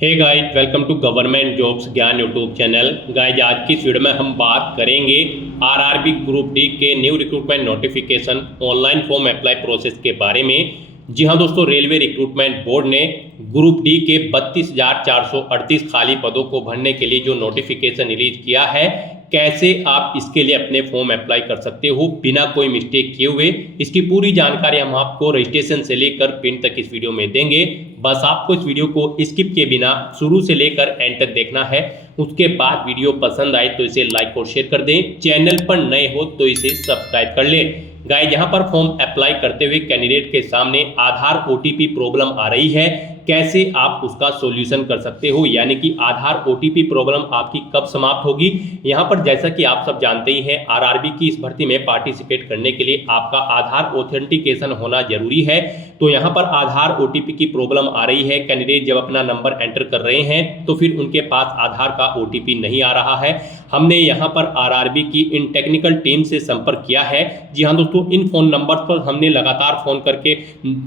Hey guys, welcome to government jobs Gyan YouTube channel. Guys, आज की इस वीडियो में हम बात करेंगे आरआरबी ग्रुप डी के new recruitment notification online form apply process के बारे में। जी हाँ दोस्तों, रेलवे रिक्रूटमेंट बोर्ड ने ग्रुप डी के 32,438 खाली पदों को भरने के लिए जो नोटिफिकेशन रिलीज किया है, कैसे आप इसके लिए अपने फॉर्म अप्लाई कर सकते हो बिना कोई मिस्टेक किए हुए, इसकी पूरी जानकारी हम आपको रजिस्ट्रेशन से लेकर पिन तक इस वीडियो में देंगे। बस आपको इस वीडियो को स्किप किए बिना शुरू से लेकर एंड तक देखना है। उसके बाद वीडियो पसंद आए तो इसे लाइक और शेयर कर दें। चैनल पर नए हो तो इसे सब्सक्राइब कर लें। गाइस, यहाँ पर फॉर्म अप्लाई करते हुए कैंडिडेट के सामने आधार ओटीपी प्रॉब्लम आ रही है, कैसे आप उसका सॉल्यूशन कर सकते हो, यानी कि आधार ओटीपी प्रॉब्लम आपकी कब समाप्त होगी। यहाँ पर जैसा कि आप सब जानते ही हैं, आरआरबी की इस भर्ती में पार्टिसिपेट करने के लिए आपका आधार ऑथेंटिकेशन होना जरूरी है। तो यहाँ पर आधार ओटीपी की प्रॉब्लम आ रही है। कैंडिडेट जब अपना नंबर एंटर कर रहे हैं तो फिर उनके पास आधार का ओटीपी नहीं आ रहा है। हमने यहाँ पर आरआरबी की इन टेक्निकल टीम से संपर्क किया है। जी हाँ दोस्तों, इन फोन नंबर्स पर हमने लगातार फोन करके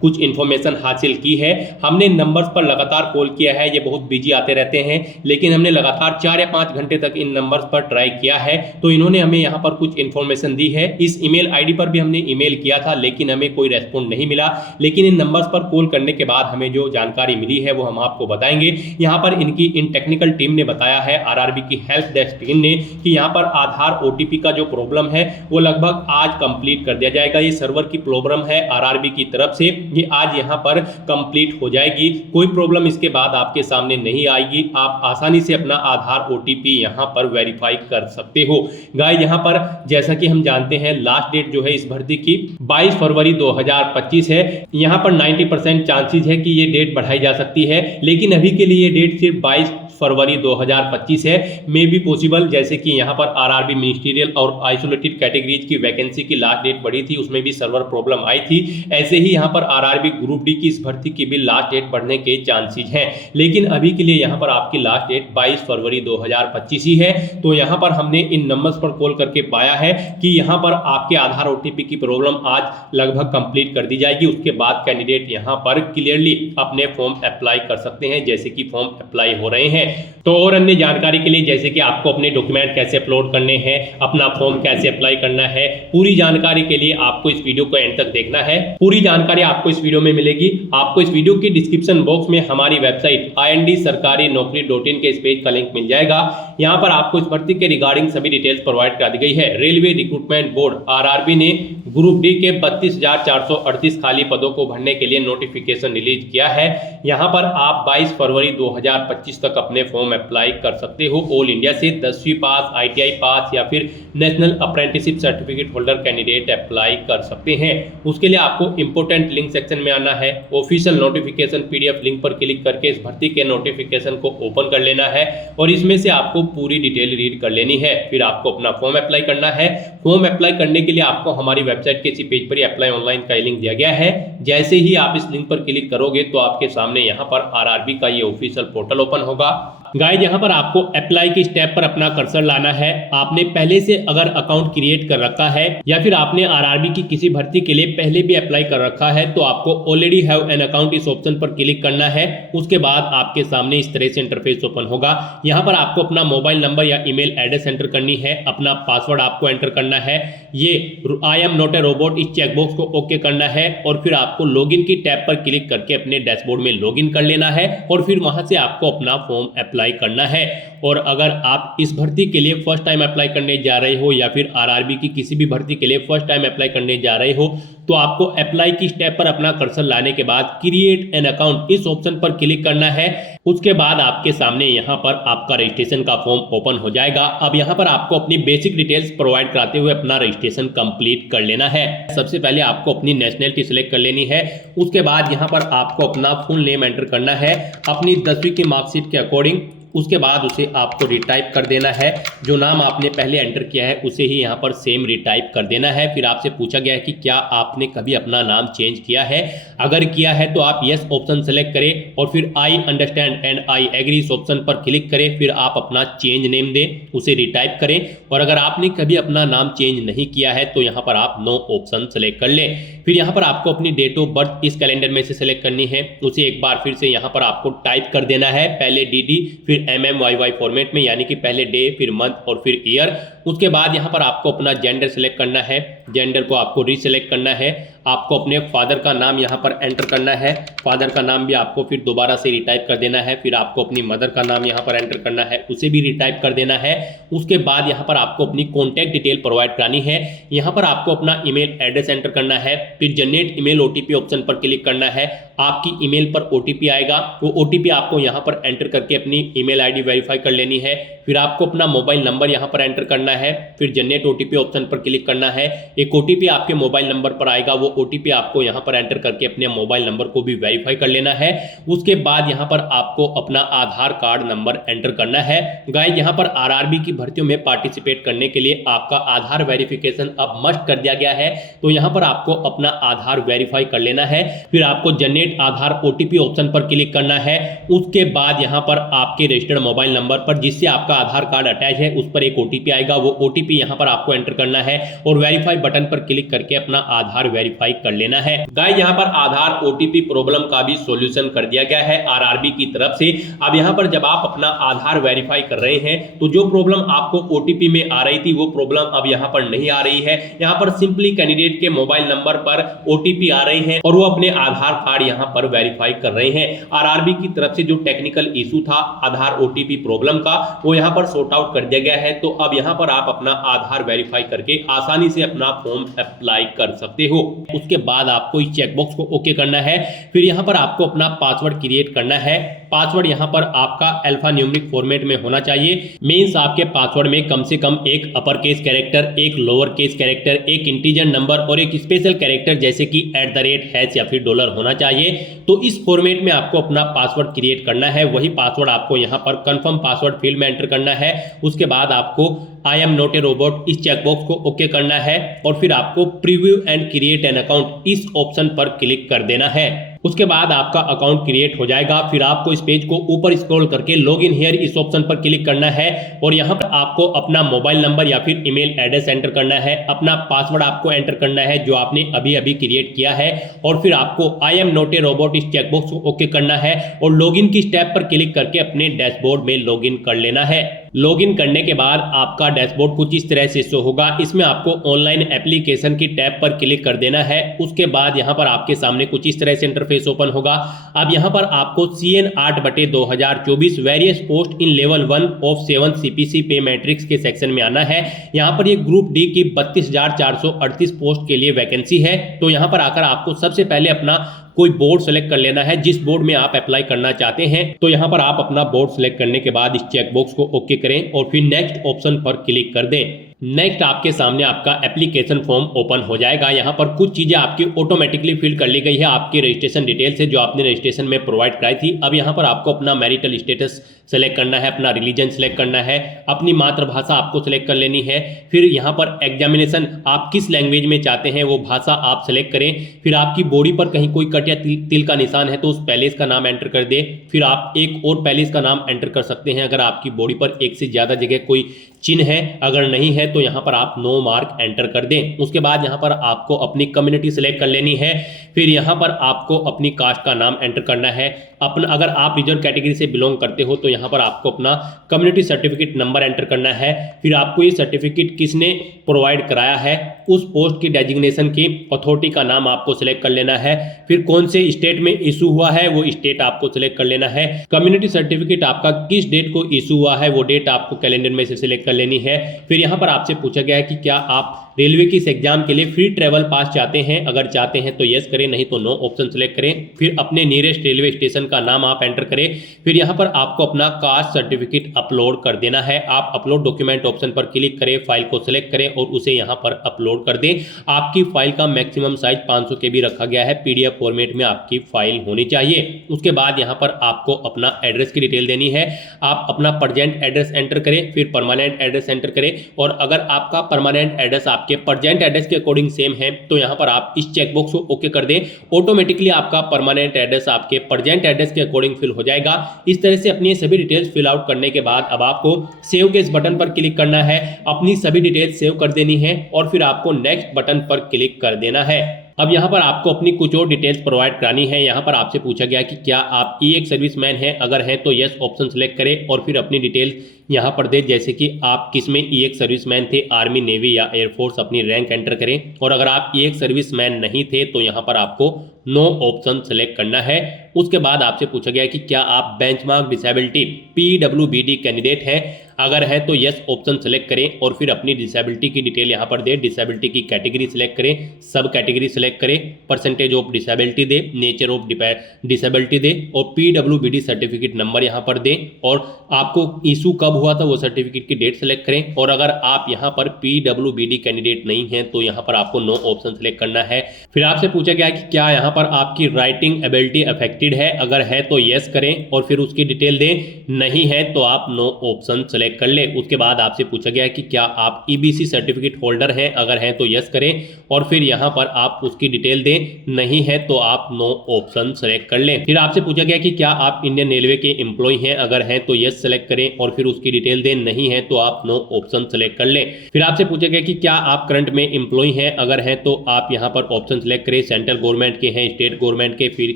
कुछ इन्फॉर्मेशन हासिल की है। हमने नंबर्स पर लगातार कॉल किया है, ये बहुत बिजी आते रहते हैं, लेकिन हमने लगातार 4 या 5 घंटे तक इन नंबर्स पर ट्राई किया है। तो इन्होंने हमें यहाँ पर कुछ इन्फॉर्मेशन दी है। इस ईमेल आईडी पर भी हमने ईमेल किया था, लेकिन हमें कोई रेस्पॉन्ड नहीं मिला। लेकिन इन नंबर्स पर कॉल करने के बाद हमें जो जानकारी मिली है वो हम आपको बताएंगे। यहाँ पर इनकी इन टेक्निकल टीम ने बताया है, आरआरबी की हेल्प डेस्क टीम ने, कि यहाँ पर आधार ओटीपी का जो प्रॉब्लम है वो लगभग आज कंप्लीट कर दिया जाएगा। ये सर्वर की प्रॉब्लम है आरआरबी की तरफ से, ये आज यहाँ पर कंप्लीट हो जाएगी। कोई प्रॉब्लम इसके बाद आपके सामने नहीं आएगी। आप आसानी से अपना आधार ओटीपी यहाँ पर वेरीफाई कर सकते हो। गाइस, यहाँ पर जैसा कि हम जानते हैं, लास्ट डेट जो है इस भर्ती की 22 फरवरी 2025 है। यहाँ पर 90% चांसेस है कि ये डेट बढ़ाई जा सकती है, लेकिन अभी के लिए ये डेट सिर्फ 22 फरवरी 2025 है। मे बी पॉसिबल, जैसे कि यहाँ पर आरआरबी मिनिस्ट्रियल और आइसोलेटेड कैटेगरीज की वैकेंसी की लास्ट डेट बढ़ी थी, उसमें भी सर्वर प्रॉब्लम आई थी। ऐसे ही यहाँ पर आरआरबी ग्रुप डी की इस भर्ती की भी लास्ट डेट बढ़ने के चांसेस हैं, लेकिन अभी के लिए यहाँ पर आपकी लास्ट डेट 22 फरवरी 2025 ही है। तो यहाँ पर हमने इन नंबर्स पर कॉल करके पाया है कि यहाँ पर आपके आधार ओटीपी की प्रॉब्लम आज लगभग कंप्लीट कर दी जाएगी। उसके बाद कैंडिडेट यहाँ पर क्लियरली अपने फॉर्म अप्लाई कर सकते हैं, जैसे कि फॉर्म अप्लाई हो रहे हैं। तो और अन्य जानकारी के लिए, जैसे कि आपको अपने डॉक्यूमेंट कैसे अपलोड करने हैं, अपना फॉर्म कैसे अप्लाई करना है, पूरी जानकारी के लिए आपको इस वीडियो को एंड तक देखना है। पूरी जानकारी आपको इस वीडियो में मिलेगी। आपको इस वीडियो की डिस्क्रिप्शन बॉक्स में हमारी वेबसाइट ind-sarkari-naukri.in के इस पेज का लिंक मिल जाएगा। यहाँ पर आपको इस भर्ती के रिगार्डिंग सभी डिटेल्स प्रोवाइड कर दी गई है। रेलवे रिक्रूटमेंट बोर्ड आरआरबी ने ग्रुप डी के 32,438 खाली पदों को भरने के लिए नोटिफिकेशन रिलीज किया है। यहाँ पर आप 22 फरवरी 2025 तक अपने फॉर्म अप्लाई कर सकते हो। ऑल इंडिया से 10वीं पास, आईटीआई पास या फिर national apprenticeship certificate holder candidate apply कर सकते हैं। उसके लिए आपको इंपोर्टेंट लिंक सेक्शन में आना है। ऑफिशियल नोटिफिकेशन पीडीएफ लिंक पर क्लिक करके इस भर्ती के नोटिफिकेशन को ओपन कर लेना है और इसमें से आपको पूरी डिटेल रीड कर लेनी है। फिर आपको अपना फॉर्म अप्लाई करना है। फॉर्म अप्लाई करने के लिए आपको हमारी वेबसाइट के इसी पेज पर ही अप्लाई ऑनलाइन का लिंक दिया गया है। जैसे ही आप इस लिंक पर क्लिक करोगे तो आपके सामने यहाँ पर आरआरबी का ये ऑफिशियल पोर्टल ओपन होगा। गाइस, यहाँ पर आपको अप्लाई की स्टेप पर अपना कर्सर लाना है। आपने पहले से अगर अकाउंट क्रिएट कर रखा है या फिर आपने आरआरबी की किसी भर्ती के लिए पहले भी अप्लाई कर रखा है तो आपको ऑलरेडी हैव एन अकाउंट इस ऑप्शन पर क्लिक करना है। उसके बाद आपके सामने इस तरह से इंटरफेस ओपन होगा। यहाँ पर आपको अपना मोबाइल नंबर या ईमेल एड्रेस एंटर करनी है। अपना पासवर्ड आपको एंटर करना है। ये I am not a robot इस चेकबॉक्स को ओके करना है और फिर आपको लॉगिन की टैब पर क्लिक करके अपने डैशबोर्ड में लॉगिन कर लेना है और फिर वहां से आपको अपना फॉर्म अप्लाई करना है। और अगर आप इस भर्ती के लिए फर्स्ट टाइम अप्लाई करने जा रहे हो या फिर आरआरबी की किसी भी भर्ती के लिए फर्स्ट टाइम अप्लाई करने जा रहे हो तो आपको अप्लाई की स्टेप पर अपना कर्सर लाने के बाद क्रिएट एन अकाउंट इस ऑप्शन पर क्लिक करना है। उसके बाद आपके सामने यहाँ पर आपका रजिस्ट्रेशन का फॉर्म ओपन हो जाएगा। अब यहाँ पर आपको अपनी बेसिक डिटेल्स प्रोवाइड कराते हुए अपना रजिस्ट्रेशन कंप्लीट कर लेना है। सबसे पहले आपको अपनी नेशनलिटी सिलेक्ट कर लेनी है। उसके बाद यहाँ पर आपको अपना फुल नेम एंटर करना है अपनी 10वीं की मार्कशीट के अकॉर्डिंग। उसके बाद उसे आपको रिटाइप कर देना है। जो नाम आपने पहले एंटर किया है उसे ही यहाँ पर सेम रिटाइप कर देना है। फिर आपसे पूछा गया है कि क्या आपने कभी अपना नाम चेंज किया है। अगर किया है तो आप यस ऑप्शन सेलेक्ट करें और फिर I understand and I agree इस ऑप्शन पर क्लिक करें। फिर आप अपना चेंज नेम दें, उसे रिटाइप करें। और अगर आपने कभी अपना नाम चेंज नहीं किया है तो यहाँ पर आप नो ऑप्शन सेलेक्ट कर लें। फिर यहाँ पर आपको अपनी डेट ऑफ बर्थ इस कैलेंडर में से सेलेक्ट करनी है, उसे एक बार फिर से यहाँ पर आपको टाइप कर देना है। पहले DD फिर MMYY फॉर्मेट में, यानी कि पहले डे फिर मंथ और फिर ईयर। उसके बाद यहाँ पर आपको अपना जेंडर सेलेक्ट करना है, जेंडर को आपको रीसेलेक्ट करना है। आपको अपने फादर का नाम यहाँ पर एंटर करना है, फादर का नाम भी आपको फिर दोबारा से रिटाइप कर देना है। फिर आपको अपनी मदर का नाम यहाँ पर एंटर करना है, उसे भी रिटाइप कर देना है। उसके बाद यहाँ पर आपको अपनी कॉन्टैक्ट डिटेल प्रोवाइड करानी है। यहाँ पर आपको अपना ईमेल एड्रेस एंटर करना है, फिर जनरेट ईमेल OTP ऑप्शन पर क्लिक करना है। आपकी ईमेल पर OTP आएगा, वो OTP आपको यहाँ पर एंटर करके अपनी ईमेल ID वेरीफाई कर लेनी है। फिर आपको अपना मोबाइल नंबर यहाँ पर एंटर करना है, फिर जनरेट OTP ऑप्शन पर क्लिक करना है। एक OTP आपके मोबाइल नंबर पर आएगा, वो OTP आपको यहाँ पर एंटर करके अपने मोबाइल नंबर को भी वेरीफाई कर लेना है। उसके बाद यहाँ पर आपको अपना आधार कार्ड नंबर एंटर करना है। गाइस, यहाँ पर RRB की भर्तियों में पार्टिसिपेट करने के लिए आपका आधार वेरिफिकेशन अब मस्ट कर दिया गया है, तो यहाँ पर आपको अपना आधार वेरीफाई कर लेना है। फिर आपको जनरेट आधार OTP ऑप्शन पर क्लिक करना है। उसके बाद यहाँ पर आपके रजिस्टर्ड मोबाइल नंबर पर जिससे आपका आधार कार्ड अटैच है उस पर एक OTP आएगा, वो OTP यहाँ पर आपको एंटर करना है और वेरीफाई बटन पर क्लिक करके अपना आधार वेरीफाई कर लेना है। गाइस, यहाँ पर आधार OTP प्रॉब्लम का भी सॉल्यूशन कर दिया गया है RRB की तरफ से। अब यहाँ पर जब आप अपना आधार वेरीफाई कर रहे हैं तो जो प्रॉब्लम आपको OTP में आ रही थी वो प्रॉब्लम अब यहाँ पर नहीं आ रही है। यहाँ पर सिंपली कैंडिडेट के मोबाइल नंबर पर OTP आ रही है और वो अपने आधार कार्ड यहाँ पर वेरीफाई कर रहे हैं। RRB की तरफ से जो टेक्निकल इशू था आधार OTP प्रॉब्लम का, वो यहाँ पर सॉर्ट आउट कर दिया गया है। तो अब यहाँ पर आप अपना आधार वेरीफाई करके आसानी से अपना फॉर्म अप्लाई कर सकते हो। उसके बाद आपको इस चेकबॉक्स को ओके करना है। फिर यहाँ पर आपको अपना पासवर्ड क्रिएट करना है। पासवर्ड यहाँ पर आपका अल्फा न्यूमेरिक फॉर्मेट में होना चाहिए। मींस आपके पासवर्ड में कम से कम एक अपर केस कैरेक्टर, एक लोअर केस कैरेक्टर, एक इंटीजर नंबर और एक स्पेशल कैरेक्टर जैसे कि @ या फिर $, होना चाहिए। तो इस फॉर्मेट में आपको अपना पासवर्ड क्रिएट करना है। वही पासवर्ड आपको यहाँ पर कंफर्म पासवर्ड फील्ड में एंटर करना है। उसके बाद आपको I am not a robot इस चेकबॉक्स को ओके करना है और फिर आपको preview and create an account इस ऑप्शन पर क्लिक कर देना है। उसके बाद आपका अकाउंट क्रिएट हो जाएगा। फिर आपको इस पेज को ऊपर स्क्रॉल करके लॉग इन हियर इस ऑप्शन पर क्लिक करना है और यहाँ पर आपको अपना मोबाइल नंबर या फिर ईमेल एड्रेस एंटर करना है। अपना पासवर्ड आपको एंटर करना है जो आपने अभी अभी क्रिएट किया है और फिर आपको I am not a robot इस चेकबॉक्स को ओके करना है और लॉगिन की स्टेप पर क्लिक करके अपने डैशबोर्ड में लॉगिन कर लेना है। लॉगिन करने के बाद आपका डैशबोर्ड कुछ इस तरह से शो होगा। इसमें आपको ऑनलाइन एप्लीकेशन की टैब पर क्लिक कर देना है। उसके बाद यहाँ पर आपके सामने कुछ इस तरह से इंटरफेस ओपन होगा। अब यहाँ पर आपको CN 8/2024 various post in level 1 of 7 CPC पे मैट्रिक्स के सेक्शन में आना है। यहाँ पर ये ग्रुप D की 32,438 पोस्ट के लिए वैकेंसी है। तो यहाँ पर आकर आपको सबसे पहले अपना कोई बोर्ड सेलेक्ट कर लेना है जिस बोर्ड में आप अप्लाई करना चाहते हैं। तो यहाँ पर आप अपना बोर्ड सेलेक्ट करने के बाद इस चेकबॉक्स को ओके करें और फिर नेक्स्ट ऑप्शन पर क्लिक कर दें। नेक्स्ट आपके सामने आपका एप्लीकेशन फॉर्म ओपन हो जाएगा। यहाँ पर कुछ चीजें आपकी ऑटोमेटिकली फिल कर ली गई है। आपकी रजिस्ट्रेशन डिटेल्स है जो आपने रजिस्ट्रेशन में प्रोवाइड कराई थी। अब यहाँ पर आपको अपना मैरिटल स्टेटस सेलेक्ट करना है, अपना रिलीजन सेलेक्ट करना है, अपनी मातृभाषा आपको सेलेक्ट कर लेनी है। फिर यहाँ पर एग्जामिनेशन आप किस लैंग्वेज में चाहते हैं वो भाषा आप सेलेक्ट करें। फिर आपकी बॉडी पर कहीं कोई कट या तिल का निशान है तो उस पैलेस का नाम एंटर कर दे। फिर आप एक और पैलेस का नाम एंटर कर सकते हैं अगर आपकी बॉडी पर एक से ज्यादा जगह कोई चिन्ह है। अगर नहीं है तो यहाँ पर आप नो मार्क एंटर कर दें। उसके बाद यहाँ पर आपको अपनी कम्युनिटी सेलेक्ट कर लेनी है। फिर यहाँ पर आपको अपनी कास्ट का नाम एंटर करना है। अपना अगर आप रिजर्व कैटेगरी से बिलोंग करते हो तो यहाँ पर आपको अपना कम्युनिटी सर्टिफिकेट नंबर एंटर करना है। फिर आपको ये सर्टिफिकेट किसने प्रोवाइड कराया है उस पोस्ट की डेजिग्नेशन की अथॉरिटी का नाम आपको सिलेक्ट कर लेना है। फिर कौन से स्टेट में इशू हुआ है वो स्टेट आपको सिलेक्ट कर लेना है। कम्युनिटी सर्टिफिकेट आपका किस डेट को इशू हुआ है वो डेट आपको कैलेंडर में से सिलेक्ट कर लेनी है। फिर यहाँ पर आपसे पूछा गया है कि क्या आप रेलवे की इस एग्जाम के लिए फ्री ट्रैवल पास चाहते हैं। अगर चाहते हैं तो यस करें, नहीं तो नो ऑप्शन सेलेक्ट करें। फिर अपने नियरेस्ट रेलवे स्टेशन का नाम आप एंटर करें। फिर यहाँ पर आपको अपना कास्ट सर्टिफिकेट अपलोड कर देना है। आप अपलोड डॉक्यूमेंट ऑप्शन पर क्लिक करें, फाइल को सिलेक्ट करें और उसे यहाँ पर अपलोड कर दें। आपकी फाइल का मैक्सिमम साइज 500 KB रखा गया है। PDF फॉर्मेट में आपकी फाइल होनी चाहिए। उसके बाद यहाँ पर आपको अपना एड्रेस की डिटेल देनी है। आप अपना प्रेजेंट एड्रेस एंटर करें, फिर परमानेंट एड्रेस एंटर करें। और अगर आपका परमानेंट एड्रेस आपके प्रेजेंट एड्रेस के अकॉर्डिंग सेम है तो यहाँ पर आप इस चेकबॉक्स को ओके कर दें। ऑटोमेटिकली आपका परमानेंट एड्रेस आपके प्रेजेंट एड्रेस के अकॉर्डिंग फिल हो जाएगा। इस तरह से अपनी सभी डिटेल्स फिल आउट करने के बाद अब आपको सेव के इस बटन पर क्लिक करना है। अपनी सभी डिटेल्स सेव कर देनी है और फिर आपको नेक्स्ट बटन पर क्लिक कर देना है। अब यहाँ पर आपको अपनी कुछ और डिटेल्स प्रोवाइड करानी है। यहाँ पर आपसे पूछा गया कि क्या आप एक सर्विसमैन हैं। अगर हैं तो यस ऑप्शन सेलेक्ट करें और फिर अपनी डिटेल्स यहाँ पर दे, जैसे कि आप किस में एक सर्विसमैन थे, आर्मी, नेवी या एयरफोर्स। अपनी रैंक एंटर करें। और अगर आप एक सर्विसमैन नहीं थे तो यहाँ पर आपको नो ऑप्शन सेलेक्ट करना है। उसके बाद आपसे पूछा गया कि क्या आप बेंचमार्क डिसेबिलिटी PWBD कैंडिडेट हैं। अगर है तो यस ऑप्शन सेलेक्ट करें और फिर अपनी डिसेबिलिटी की डिटेल यहाँ पर दे। डिसेबिलिटी की कैटेगरी सिलेक्ट करें, सब कैटेगरी सिलेक्ट करें, परसेंटेज ऑफ डिसेबिलिटी दे, नेचर ऑफ डिसेबिलिटी दे और PWBD सर्टिफिकेट नंबर यहाँ पर दें। और आपको इशू कब हुआ था वो सर्टिफिकेट की डेट सेलेक्ट करें। और अगर आप यहाँ पर PWBD कैंडिडेट नहीं हैं तो यहाँ पर आपको नो ऑप्शन सेलेक्ट करना है। फिर आपसे पूछा गया कि क्या यहाँ पर आपकी राइटिंग एबिलिटी अफेक्टेड है। अगर है तो यस करें और फिर उसकी डिटेल दें, नहीं है तो आप नो ऑप्शन सेलेक्ट कर ले। उसके बाद आपसे पूछा गया कि क्या आप EBC सर्टिफिकेट होल्डर हैं। अगर हैं तो यस करें और फिर यहाँ पर आप उसकी डिटेल दें, नहीं है तो आप नो ऑप्शन सेलेक्ट कर लें। फिर आपसे पूछा गया कि क्या आप इंडियन रेलवे के एम्प्लॉय हैं। अगर हैं तो यस सेलेक्ट करें और फिर उसकी डिटेल दें, नहीं है तो आप नो ऑप्शन सेलेक्ट कर लें। फिर आपसे पूछा गया कि क्या आप करंट में एम्प्लॉय हैं। अगर हैं तो आप यहाँ पर ऑप्शन सेलेक्ट करें, सेंट्रल गवर्नमेंट के हैं, स्टेट गवर्नमेंट के फिर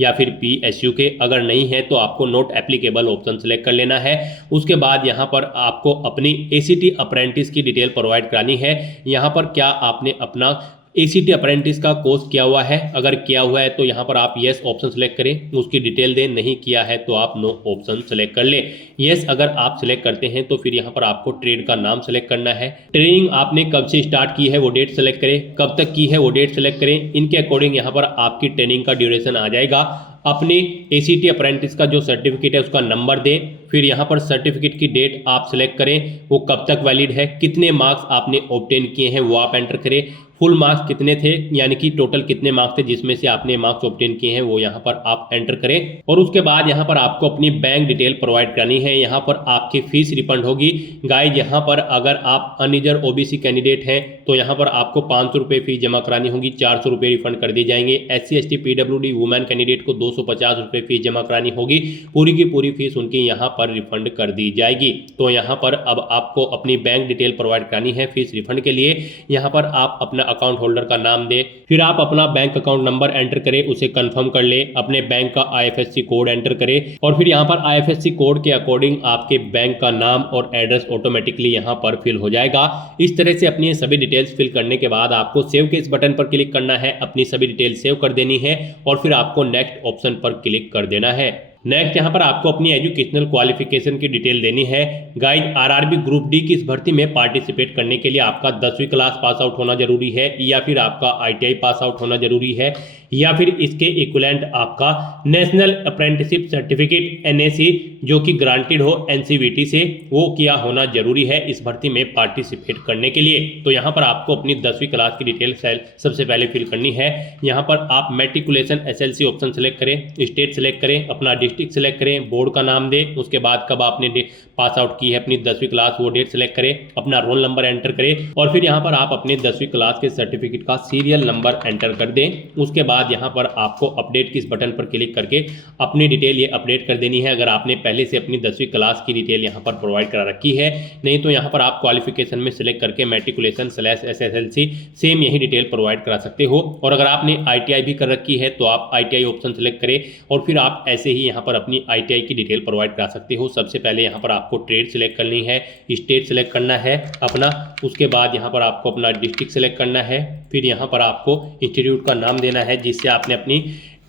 या फिर PSU के। अगर नहीं है तो आपको नॉट एप्लीकेबल ऑप्शन सेलेक्ट कर लेना है। उसके बाद यहाँ पर आपको अपनी ACT अप्रेंटिस की डिटेल प्रोवाइड करानी है। यहाँ पर क्या आपने अपना ACT अप्रेंटिस का कोर्स किया हुआ है। अगर किया हुआ है तो यहाँ पर आप यस ऑप्शन सेलेक्ट करें, उसकी डिटेल दें, नहीं किया है तो आप नो ऑप्शन सेलेक्ट कर लें। यस अगर आप सेलेक्ट करते हैं तो फिर यहाँ पर आपको ट्रेड का नाम सेलेक्ट करना है। ट्रेनिंग आपने कब से स्टार्ट की है वो डेट सेलेक्ट करें, कब तक की है वो डेट सेलेक्ट करें। इनके अकॉर्डिंग यहाँ पर आपकी ट्रेनिंग का ड्यूरेशन आ जाएगा। अपने ACT अप्रेंटिस का जो सर्टिफिकेट है उसका नंबर दें। फिर यहाँ पर सर्टिफिकेट की डेट आप सिलेक्ट करें, वो कब तक वैलिड है, कितने मार्क्स आपने ऑब्टेन किए हैं वो आप एंटर करें। फुल मार्क्स कितने थे, यानी कि टोटल कितने मार्क्स थे जिसमें से आपने मार्क्स ऑब्टेन किए हैं वो यहाँ पर आप एंटर करें। और उसके बाद यहाँ पर आपको अपनी बैंक डिटेल प्रोवाइड करनी है। यहाँ पर आपकी फीस रिफंड होगी। गाइज यहाँ पर अगर आप अनरिजर्व OBC कैंडिडेट हैं तो यहाँ पर आपको 500 रुपये फीस जमा करानी होगी, 400 रुपये रिफंड कर दिए जाएंगे। SC ST PWD women candidate को 250 रुपये फीस जमा करानी होगी। पूरी की पूरी फीस उनकी यहाँ पर रिफंड कर दी जाएगी। तो यहाँ पर अब आपको अपनी बैंक डिटेल प्रोवाइड करानी है फीस रिफंड के लिए। यहाँ पर आप अपना अकाउंट होल्डर का नाम दे, फिर आप अपना बैंक अकाउंट नंबर एंटर करें, उसे कंफर्म कर ले, अपने बैंक का IFSC कोड एंटर करें और फिर यहाँ पर IFSC कोड के अकॉर्डिंग आपके बैंक का नाम और एड्रेस ऑटोमेटिकली यहाँ पर फिल हो जाएगा। इस तरह से अपनी सभी डिटेल्स फिल करने के बाद आपको सेव के इस बटन पर क्लिक करना है, अपनी सभी डिटेल्स सेव कर देनी है और फिर आपको नेक्स्ट ऑप्शन पर क्लिक कर देना है। नेक्स्ट यहाँ पर आपको अपनी एजुकेशनल क्वालिफिकेशन की डिटेल देनी है। गाइज RRB ग्रुप डी की इस भर्ती में पार्टिसिपेट करने के लिए आपका 10वीं क्लास पास आउट होना जरूरी है या फिर आपका ITI पास आउट होना जरूरी है या फिर इसके इक्विवेलेंट आपका नेशनल अप्रेंटिसशिप सर्टिफिकेट NAC जो कि ग्रांटेड हो NCVT से, वो किया होना जरूरी है इस भर्ती में पार्टिसिपेट करने के लिए। तो यहाँ पर आपको अपनी 10वीं क्लास की डिटेल सबसे पहले फिल करनी है। यहाँ पर आप मैट्रिकुलेशन SLC ऑप्शन सेलेक्ट करें, स्टेट सेलेक्ट करें, अपना डिस्ट्रिक्ट सेलेक्ट करें, बोर्ड का नाम दें, उसके बाद कब आपने पास आउट की है अपनी 10वीं क्लास वो डेट सेलेक्ट करें, अपना रोल नंबर एंटर करें और फिर यहाँ पर आप अपने 10वीं क्लास के सर्टिफिकेट का सीरियल नंबर एंटर कर दें। उसके बाद यहाँ पर आपको अपडेट किस बटन पर क्लिक करके अपनी डिटेल ये अपडेट कर देनी है। अगर आपने पहले से अपनी 10वीं क्लास की डिटेल यहाँ पर प्रोवाइड करा रखी है, नहीं तो यहाँ पर आप क्वालिफिकेशन में सिलेक्ट करके मैट्रिकुलेशन /SSLC सेम यही डिटेल प्रोवाइड करा सकते हो। और अगर आपने ITI भी कर रखी है तो आप ITI ऑप्शन सेलेक्ट करें और फिर आप ऐसे ही यहाँ पर अपनी ITI की डिटेल प्रोवाइड करा सकते हो। सबसे पहले यहाँ पर आपको ट्रेड सेलेक्ट करनी है, स्टेट सेलेक्ट करना है अपना, उसके बाद यहाँ पर आपको अपना डिस्ट्रिक्ट सेलेक्ट करना है, फिर यहाँ पर आपको इंस्टीट्यूट का नाम देना है जिससे आपने अपनी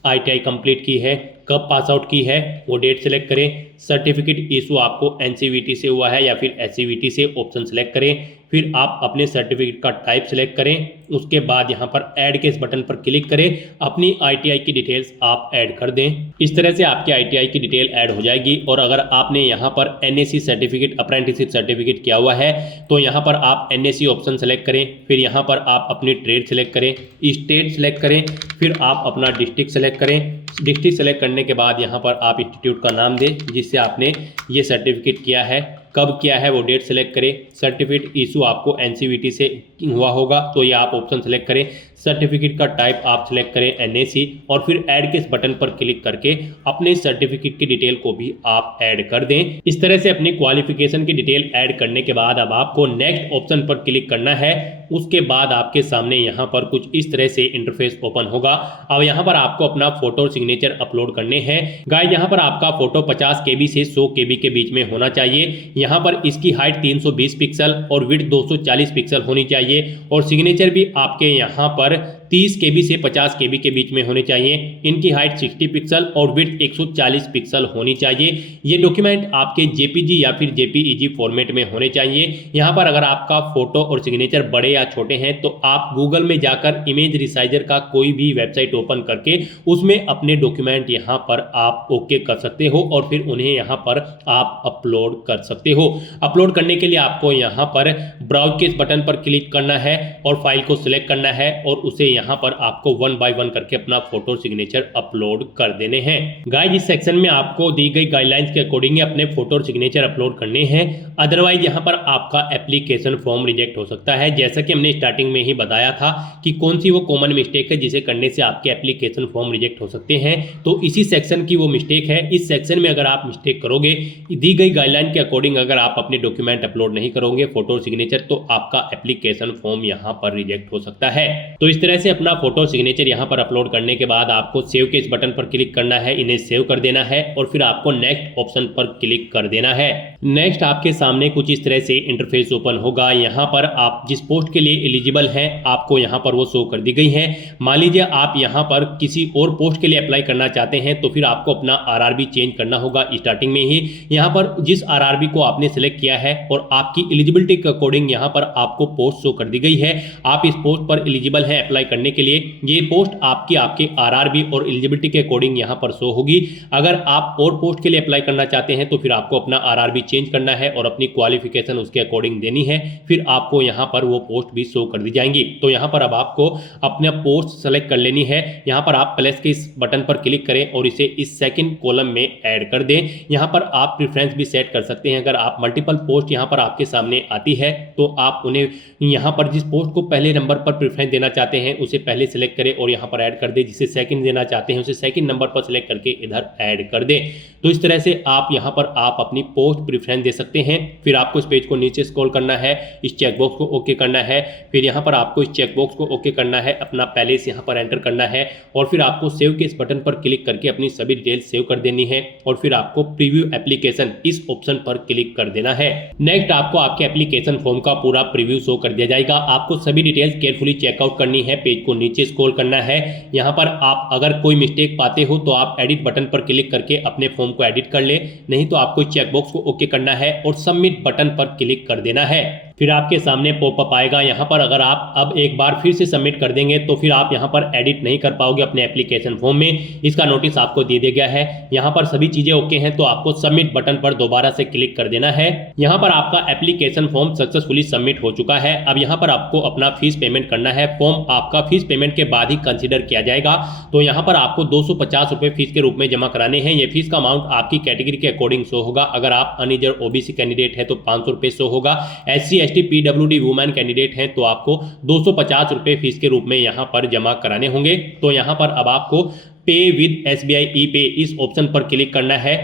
ITI कंप्लीट की है, कब पास आउट की है वो डेट सेलेक्ट करें। सर्टिफिकेट इशू आपको NCVT से हुआ है या फिर SCVT से, ऑप्शन सेलेक्ट करें। फिर आप अपने सर्टिफिकेट का टाइप सेलेक्ट करें, उसके बाद यहाँ पर ऐड के इस बटन पर क्लिक करें, अपनी ITI की डिटेल्स आप ऐड कर दें। इस तरह से आपकी ITI की डिटेल ऐड हो जाएगी। और अगर आपने यहाँ पर NAC सर्टिफिकेट, अप्रेंटिसशिप सर्टिफिकेट किया हुआ है तो यहाँ पर आप NAC ऑप्शन सेलेक्ट करें, फिर यहाँ पर आप अपनी ट्रेड सेलेक्ट करें, स्टेट सेलेक्ट करें, फिर आप अपना डिस्ट्रिक्ट सेलेक्ट करें। डिस्ट्रिक्ट सेलेक्ट करने के बाद यहाँ पर आप इंस्टीट्यूट का नाम दें जिससे आपने ये सर्टिफिकेट किया है, कब किया है वो डेट सेलेक्ट करें। सर्टिफिकेट इशू आपको NCVT से हुआ होगा तो ये आप ऑप्शन सेलेक्ट करें। सर्टिफिकेट का टाइप आप सेलेक्ट करें NAC और फिर ऐड के इस बटन पर क्लिक करके अपने सर्टिफिकेट की डिटेल को भी आप ऐड कर दें। इस तरह से अपनी क्वालिफिकेशन की डिटेल ऐड करने के बाद अब आपको नेक्स्ट ऑप्शन पर क्लिक करना है। उसके बाद आपके सामने यहाँ पर कुछ इस तरह से इंटरफेस ओपन होगा। अब यहाँ पर आपको अपना फोटो और सिग्नेचर अपलोड करने हैं। गाइस यहाँ पर आपका फोटो 50 KB से 100 KB के बीच में होना चाहिए। यहाँ पर इसकी हाइट 320 पिक्सल और विड्थ 240 पिक्सल होनी चाहिए और सिग्नेचर भी आपके यहाँ पर 30 KB से 50 KB के बीच में होने चाहिए। इनकी हाइट 60 पिक्सल और विड्थ 140 पिक्सल होनी चाहिए। ये डॉक्यूमेंट आपके JPG या फिर JPEG फॉर्मेट में होने चाहिए। यहाँ पर अगर आपका फोटो और सिग्नेचर बड़े या छोटे हैं तो आप गूगल में जाकर इमेज रिसाइजर का कोई भी वेबसाइट ओपन करके उसमें अपने डॉक्यूमेंट यहाँ पर आप ओके कर सकते हो और फिर उन्हें यहाँ पर आप अपलोड कर सकते हो। अपलोड करने के लिए आपको यहाँ पर ब्राउज के इस बटन पर क्लिक करना है और फाइल को सिलेक्ट करना है और उसे यहाँ पर आपको 1 बाय 1 करके अपना फोटो सिग्नेचर अपलोड कर देने हैं। गाइस इस सेक्शन में आपको दी गई गाइडलाइंस के अकॉर्डिंग अपने फोटो और सिग्नेचर अपलोड करने हैं, अदरवाइज यहाँ पर आपका एप्लीकेशन फॉर्म रिजेक्ट हो सकता है। जैसा कि हमने स्टार्टिंग में ही बताया था कि कौन सी वो कॉमन मिस्टेक है जिसे करने से आपके एप्लीकेशन फॉर्म रिजेक्ट हो सकते हैं, तो इसी सेक्शन की वो मिस्टेक है। इस सेक्शन में अगर आप मिस्टेक करोगे, दी गई गाइडलाइन के अकॉर्डिंग अगर आप अपने डॉक्यूमेंट अपलोड नहीं करोगे फोटो और सिग्नेचर, तो आपका एप्लीकेशन फॉर्म यहाँ पर रिजेक्ट हो सकता है। तो इस तरह से अपना फोटो सिग्नेचर यहाँ पर अपलोड करने के बाद आपको सेव के इस बटन पर क्लिक करना है, इन्हें सेव कर देना है और फिर आपको नेक्स्ट ऑप्शन पर क्लिक कर देना है। नेक्स्ट आपके सामने कुछ इस तरह से इंटरफेस ओपन होगा। यहाँ पर आप जिस पोस्ट के लिए एलिजिबल हैं आपको यहाँ पर वो शो कर दी गई है। मान लीजिए आप यहाँ पर किसी और पोस्ट के लिए अप्लाई करना चाहते हैं तो फिर आपको अपना RRB चेंज करना होगा स्टार्टिंग में ही। यहाँ पर जिस RRB को आपने सिलेक्ट किया है और आपकी एलिजिबिलिटी के अकॉर्डिंग यहाँ पर आपको पोस्ट शो कर दी गई है। आप इस पोस्ट पर एलिजिबल हैं अप्लाई करने के लिए। ये पोस्ट आपके RRB और एलिजिबिलिटी के अकॉर्डिंग यहाँ पर शो होगी। अगर आप और पोस्ट के लिए अप्लाई करना चाहते हैं तो फिर आपको अपना RRB चेंज करना है और अपनी क्वालिफिकेशन उसके अकॉर्डिंग देनी है, फिर आपको यहाँ पर वो पोस्ट भी शो कर दी जाएंगी। तो यहाँ पर अब आपको अपना पोस्ट सेलेक्ट कर लेनी है। यहाँ पर आप प्लस के इस बटन पर क्लिक करें और इसे इस सेकंड कॉलम में ऐड कर दें। यहाँ पर आप प्रेफरेंस भी सेट कर सकते हैं। अगर आप मल्टीपल पोस्ट यहाँ पर आपके सामने आती है तो आप उन्हें यहाँ पर जिस पोस्ट को पहले नंबर पर प्रेफरेंस देना चाहते हैं उसे पहले सेलेक्ट करें और यहाँ पर ऐड कर दें, जिसे सेकंड देना चाहते हैं उसे सेकंड नंबर पर सेलेक्ट करके इधर ऐड कर दें। तो इस तरह से आप यहाँ पर आप अपनी पोस्ट प्रेफरेंस दे सकते हैं। फिर आपको इस पेज को नीचे स्क्रॉल करना है, इस चेकबॉक्स को ओके करना है, फिर यहाँ पर आपको इस चेकबॉक्स को ओके करना है, अपना पैलेस यहाँ पर एंटर करना है और फिर आपको सेव के इस बटन पर क्लिक करके अपनी सभी डिटेल्स सेव कर देनी है और फिर आपको प्रीव्यू एप्लीकेशन इस ऑप्शन पर क्लिक कर देना है। नेक्स्ट आपको आपके एप्लीकेशन फॉर्म का पूरा प्रीव्यू शो कर दिया जाएगा। आपको सभी डिटेल्स केयरफुली चेकआउट करनी है, पेज को नीचे स्क्रॉल करना है। यहाँ पर आप अगर कोई मिस्टेक पाते हो तो आप एडिट बटन पर क्लिक करके अपने फॉर्म को एडिट कर ले, नहीं तो आपको चेकबॉक्स को ओके करना है और सबमिट बटन पर क्लिक कर देना है। फिर आपके सामने पॉपअप आएगा। यहाँ पर अगर आप अब एक बार फिर से सबमिट कर देंगे तो फिर आप यहाँ पर एडिट नहीं कर पाओगे अपने एप्लीकेशन फॉर्म में। इसका नोटिस आपको दे दिया गया है। यहाँ पर सभी चीजें ओके हैं तो आपको सबमिट बटन पर दोबारा से क्लिक कर देना है। यहाँ पर आपका एप्लीकेशन फॉर्म सक्सेसफुली सबमिट हो चुका है। अब यहाँ पर आपको अपना फीस पेमेंट करना है। फॉर्म आपका फीस पेमेंट के बाद ही कंसिडर किया जाएगा। तो यहाँ पर आपको 250 रुपये फीस के रूप में जमा कराने हैं। ये फीस का अमाउंट आपकी कैटेगरी के अकॉर्डिंग शो होगा। अगर आप अनरिजर्व OBC कैंडिडेट है तो 500 रुपये शो होगा। SC ST PWD women candidate हैं तो आपको 250 रुपये फीस के रूप में यहाँ पर जमा कराने होंगे। तो यहाँ पर अब आपको पे विद SBI e-पे इस ऑप्शन पर क्लिक करना है।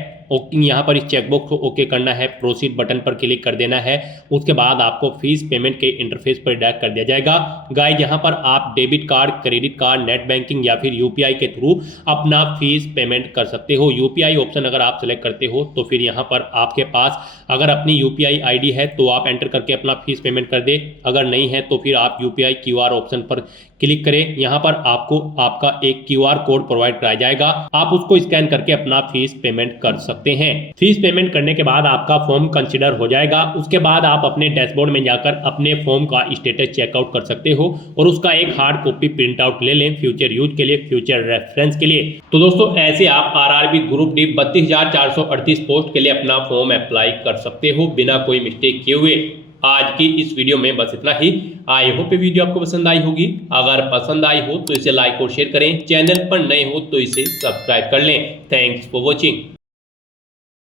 यहाँ पर इस चेकबॉक्स को ओके करना है, प्रोसीड बटन पर क्लिक कर देना है। उसके बाद आपको फीस पेमेंट के इंटरफेस पर डायरेक्ट कर दिया जाएगा। गाइस यहाँ पर आप debit card, credit card, net banking या फिर UPI के थ्रू अपना फीस पेमेंट कर सकते हो। UPI ऑप्शन अगर आप सेलेक्ट करते हो तो फिर यहाँ पर आपके पास अगर अपनी UPI ID है तो आप एंटर करके अपना फीस पेमेंट कर दे, अगर नहीं है तो फिर आप UPI QR ऑप्शन पर क्लिक करें। यहाँ पर आपको आपका एक QR कोड प्रोवाइड कराया जाएगा, आप उसको स्कैन करके अपना फीस पेमेंट कर सकते सकते हैं। फीस पेमेंट करने के बाद आपका फॉर्म कंसिडर हो जाएगा। उसके बाद आप अपने डैशबोर्ड में जाकर अपने फॉर्म का स्टेटस चेकआउट कर सकते हो और उसका एक हार्ड कॉपी प्रिंट आउट ले लें फ्यूचर यूज के लिए, फ्यूचर रेफरेंस के लिए। तो दोस्तों ऐसे आप आरआरबी ग्रुप डी 32,438 पोस्ट के लिए अपना फॉर्म अप्लाई कर सकते हो बिना कोई मिस्टेक किए हुए। आज की इस वीडियो में बस इतना ही। आई होप ये वीडियो आपको पसंद आई होगी। अगर पसंद आई हो तो इसे लाइक और शेयर करें। चैनल पर नए हो तो इसे सब्सक्राइब कर लें। Thanks for watching.